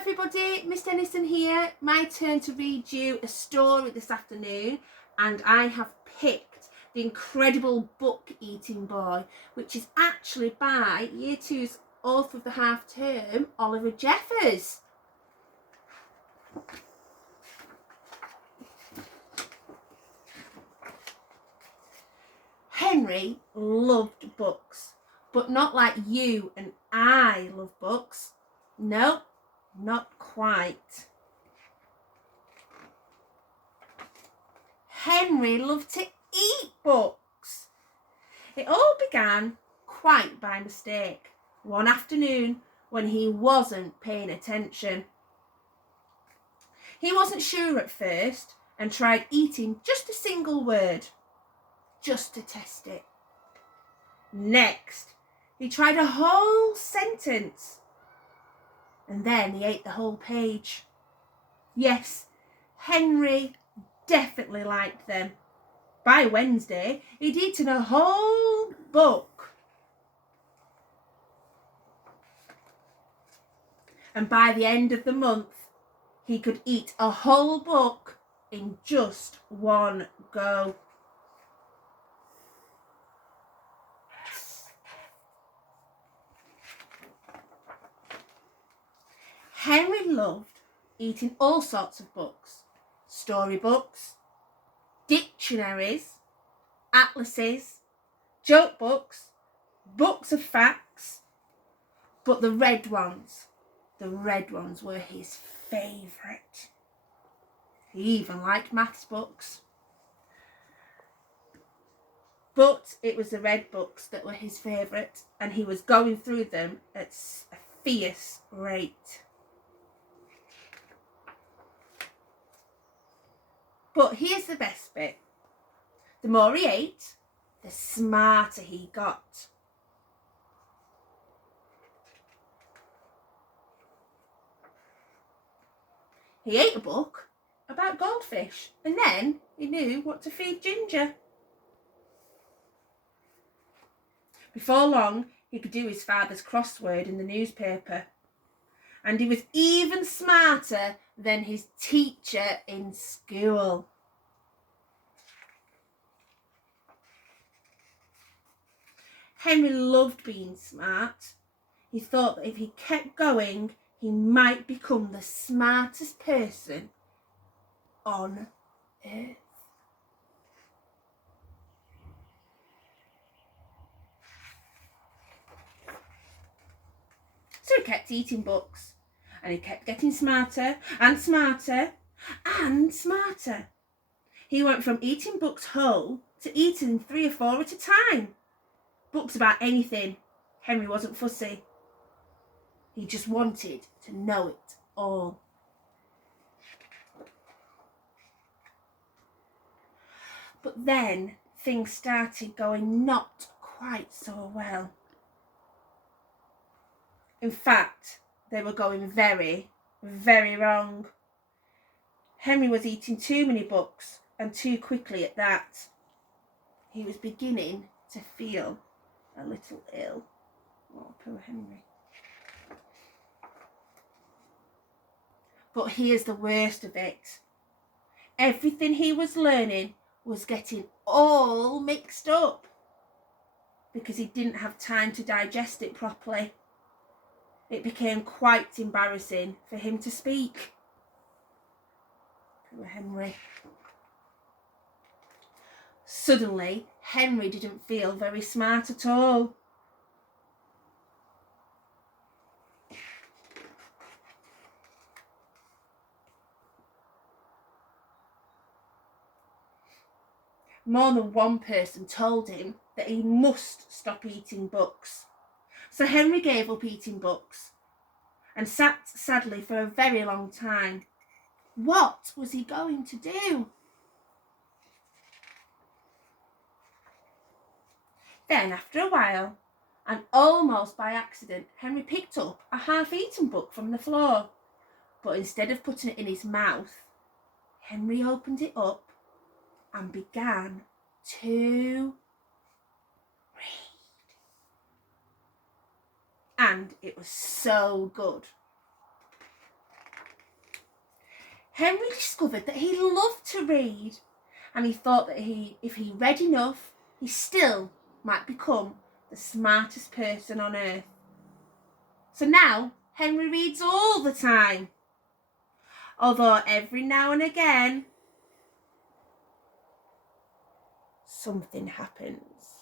everybody, Miss Denison here. My turn to read you a story this afternoon, and I have picked The Incredible Book Eating Boy, which is actually by Year 2's author of the half term, Oliver Jeffers. Henry loved books, but not like you and I love books. No, not quite. Henry loved to eat books. It all began quite by mistake, one afternoon when he wasn't paying attention. He wasn't sure at first and tried eating just a single word, just to test it. Next, he tried a whole sentence, and then he ate the whole page. Yes, Henry definitely liked them. By Wednesday, he'd eaten a whole book. And by the end of the month, he could eat a whole book in just one go. Henry loved eating all sorts of books. Storybooks, dictionaries, atlases, joke books, books of facts. But the red ones were his favourite. He even liked maths books. But it was the red books that were his favourite, and he was going through them at a fierce rate. But here's the best bit. The more he ate, the smarter he got. He ate a book about goldfish, and then he knew what to feed Ginger. Before long, he could do his father's crossword in the newspaper. And he was even smarter than his teacher in school. Henry loved being smart. He thought that if he kept going, he might become the smartest person on earth. So he kept eating books, and he kept getting smarter and smarter and smarter. He went from eating books whole to eating 3 or 4 at a time. Books about anything. Henry wasn't fussy. He just wanted to know it all. But then things started going not quite so well. In fact, they were going very, very wrong. Henry was eating too many books, and too quickly at that. He was beginning to feel a little ill. Oh, poor Henry. But here's the worst of it. Everything he was learning was getting all mixed up because he didn't have time to digest it properly. It became quite embarrassing for him to speak. Poor Henry. Suddenly, Henry didn't feel very smart at all. More than one person told him that he must stop eating books. So Henry gave up eating books and sat sadly for a very long time. What was he going to do? Then, after a while, and almost by accident, Henry picked up a half-eaten book from the floor. But instead of putting it in his mouth, Henry opened it up and began to read. And it was so good. Henry discovered that he loved to read, and he thought that if he read enough, he still might become the smartest person on earth. So now Henry reads all the time, although every now and again something happens.